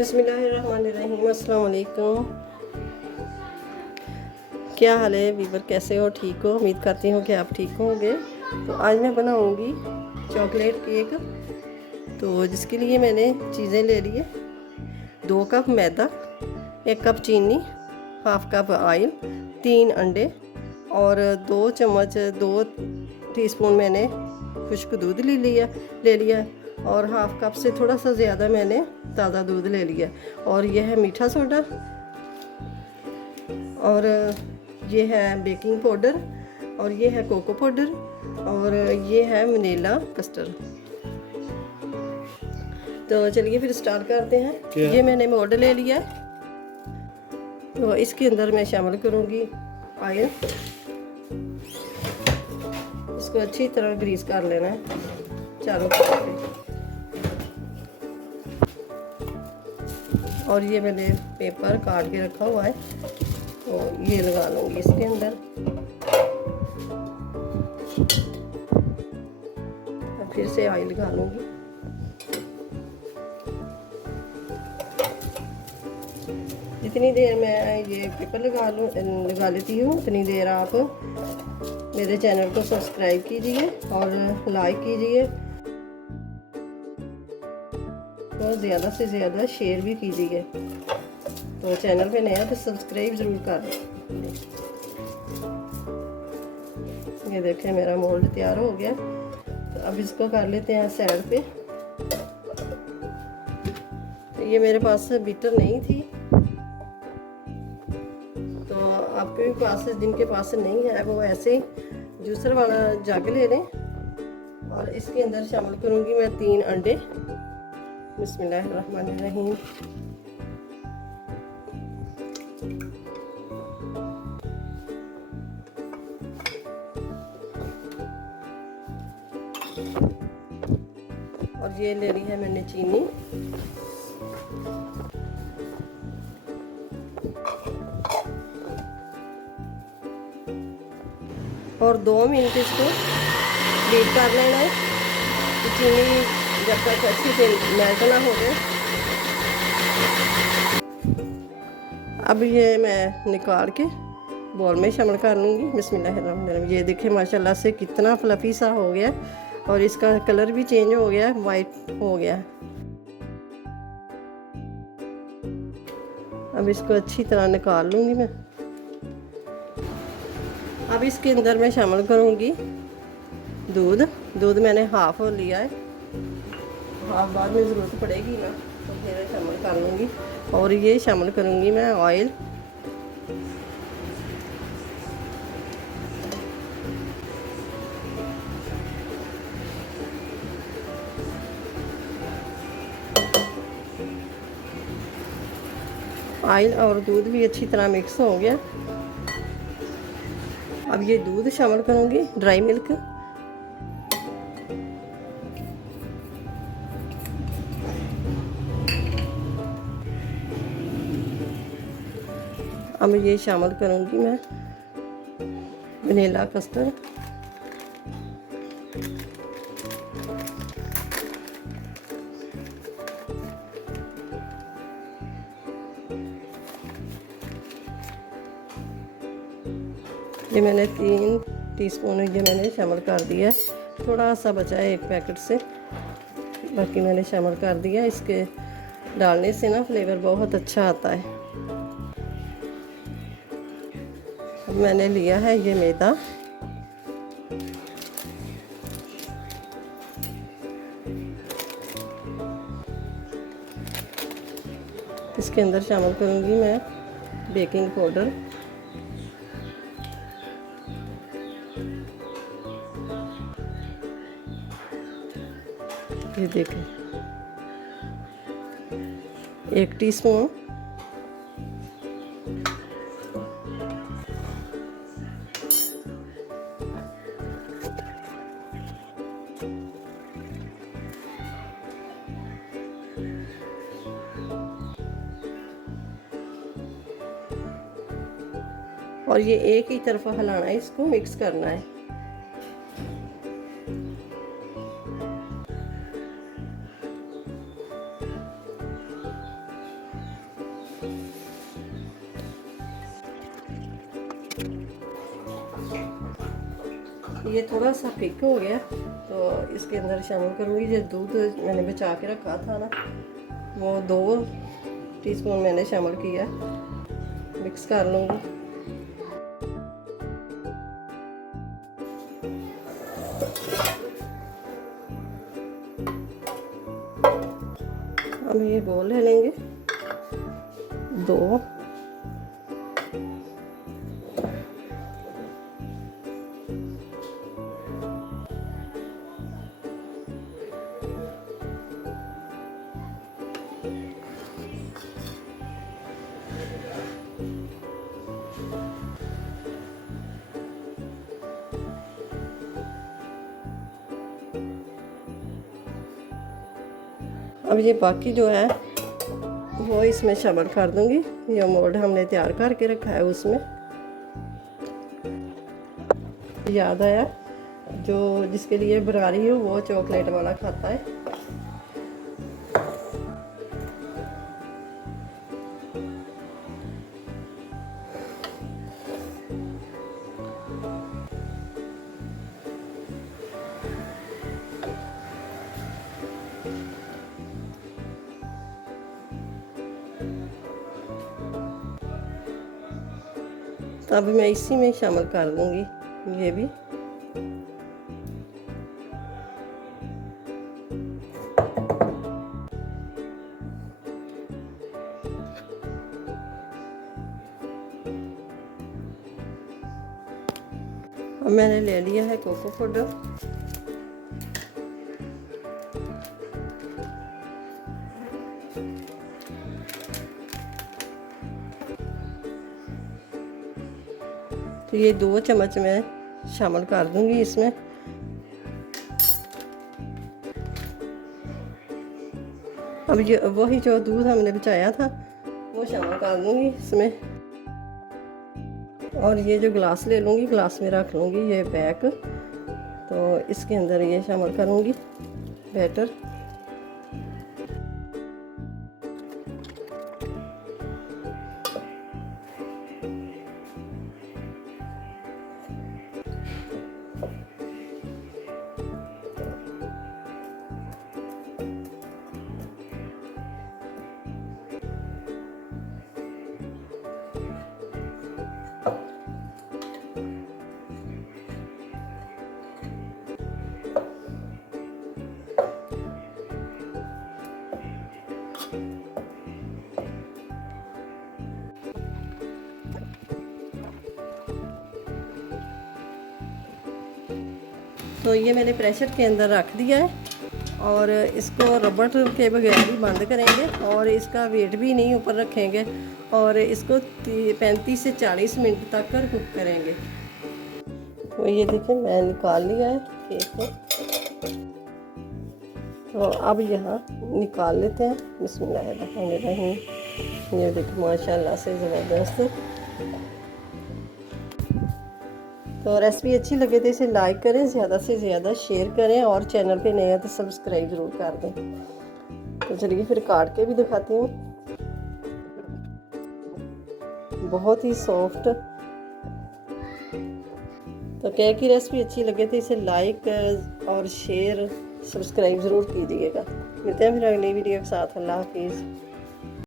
बिस्मिल्लाहिर्रहमानिर्रहीम। अस्सलाम वालेकुम। क्या हाल है वीवर, कैसे हो? ठीक हो? उम्मीद करती हूँ कि आप ठीक होंगे। तो आज मैं बनाऊँगी चॉकलेट केक। तो जिसके लिए मैंने चीज़ें ले ली है, 2 कप मैदा, 1 कप चीनी, हाफ कप ऑयल, 3 अंडे और 2 टीस्पून मैंने खुश्क दूध ले लिया और हाफ कप से थोड़ा सा ज़्यादा मैंने ताज़ा दूध ले लिया। और यह है मीठा सोडा और ये है बेकिंग पाउडर और ये है कोको पाउडर और ये है वनीला कस्टर्ड। तो चलिए फिर स्टार्ट करते हैं। ये मैंने मोल्ड ले लिया है, तो इसके अंदर मैं शामिल करूँगी ऑयल। इसको अच्छी तरह ग्रीस कर लेना है चारों तरफ से। और ये मैंने पेपर काट के रखा हुआ है, तो ये लगा लूँगी इसके अंदर। फिर से ऑयल लगा लूँगी। जितनी देर मैं ये पेपर लगा लेती हूँ, उतनी देर आप मेरे चैनल को सब्सक्राइब कीजिए और लाइक कीजिए और ज़्यादा से ज़्यादा शेयर भी कीजिए। तो चैनल पे नया तो सब्सक्राइब ज़रूर कर दें। ये देखें मेरा मोल्ड तैयार हो गया। तो अब इसको कर लेते हैं साइड पे। तो ये मेरे पास बीटर नहीं थी, तो आपके भी पास, जिनके पास नहीं है वो ऐसे ही जूसर वाला जग ले लें। और इसके अंदर शामिल करूँगी मैं 3 अंडे। बिस्मिल्लाहिर्रहमानिर्रहीम। और ये ले ली है मैंने चीनी। और 2 मिनट इसको बीट कर लेना है। तो चीनी जब तक अच्छी से मेल्ट ना हो जाए। अब ये मैं निकाल के बॉल में शामिल कर लूँगी। बिस्मिल्लाहिर्रहमानिर्रहीम। ये देखिए माशाल्लाह से कितना फ्लफी सा हो गया और इसका कलर भी चेंज हो गया, वाइट हो गया। अब इसको अच्छी तरह निकाल लूँगी मैं। अब इसके अंदर मैं शामिल करूँगी दूध मैंने हाफ लिया है, हाफ बाद में ज़रूरत पड़ेगी ना, तो फिर शामिल कर लूँगी। और ये शामिल करूँगी मैं ऑयल। ऑयल और दूध भी अच्छी तरह मिक्स हो गया। अब ये दूध शामिल करूँगी, ड्राई मिल्क। अब ये शामिल करूँगी मैं वनीला कस्टर्ड। ये मैंने 3 टीस्पून ये मैंने शामिल कर दिया। थोड़ा सा बचा है एक पैकेट से, बाकी मैंने शामिल कर दिया। इसके डालने से ना फ्लेवर बहुत अच्छा आता है। अब मैंने लिया है ये मैदा। इसके अंदर शामिल करूँगी मैं बेकिंग पाउडर। ये देखें 1 टीस्पून। और ये एक ही तरफा हिलाना है, इसको मिक्स करना है। ये थोड़ा सा थिक हो गया तो इसके अंदर शामिल करूँगी। जो दूध मैंने बचा के रखा था ना, वो 2 टीस्पून मैंने शामिल किया, मिक्स कर लूँगी। अब ये बोल ले लेंगे 2। अब ये बाकी जो है वो इसमें शामिल कर दूंगी। ये मोल्ड हमने तैयार करके रखा है उसमें। याद आया, जो जिसके लिए बना रही हूँ वो चॉकलेट वाला खाता है। तो अब मैं इसी में शामिल कर दूंगी ये भी। अब मैंने ले लिया है कोको पाउडर। तो ये 2 चम्मच मैं शामिल कर दूंगी इसमें। अब ये वही जो दूध हमने बचाया था वो शामिल कर दूंगी इसमें। और ये जो गिलास ले लूँगी, गिलास में रख लूँगी ये बैग। तो इसके अंदर ये शामिल करूँगी बैटर। तो ये मैंने प्रेशर के अंदर रख दिया है और इसको रबड़ के बगैर ही बंद करेंगे और इसका वेट भी नहीं ऊपर रखेंगे और इसको 35 से 40 मिनट तक कुक करेंगे। तो ये देखिए मैं निकाल लिया है केक को। तो अब यहाँ निकाल लेते हैं। बिस्मिल्लाहिर्रहमानिर्रहीम। ये देखिए माशाल्लाह से ज़बरदस्त। तो रेसिपी अच्छी लगे तो इसे लाइक करें, ज़्यादा से ज़्यादा शेयर करें और चैनल पे नए हैं तो सब्सक्राइब ज़रूर कर दें। तो चलिए फिर काट के भी दिखाती हूँ। बहुत ही सॉफ्ट। तो केक की रेसिपी अच्छी लगे तो इसे लाइक और शेयर सब्सक्राइब ज़रूर कीजिएगा। मिलते हैं फिर अगली वीडियो के साथ। अल्लाह हाफिज़।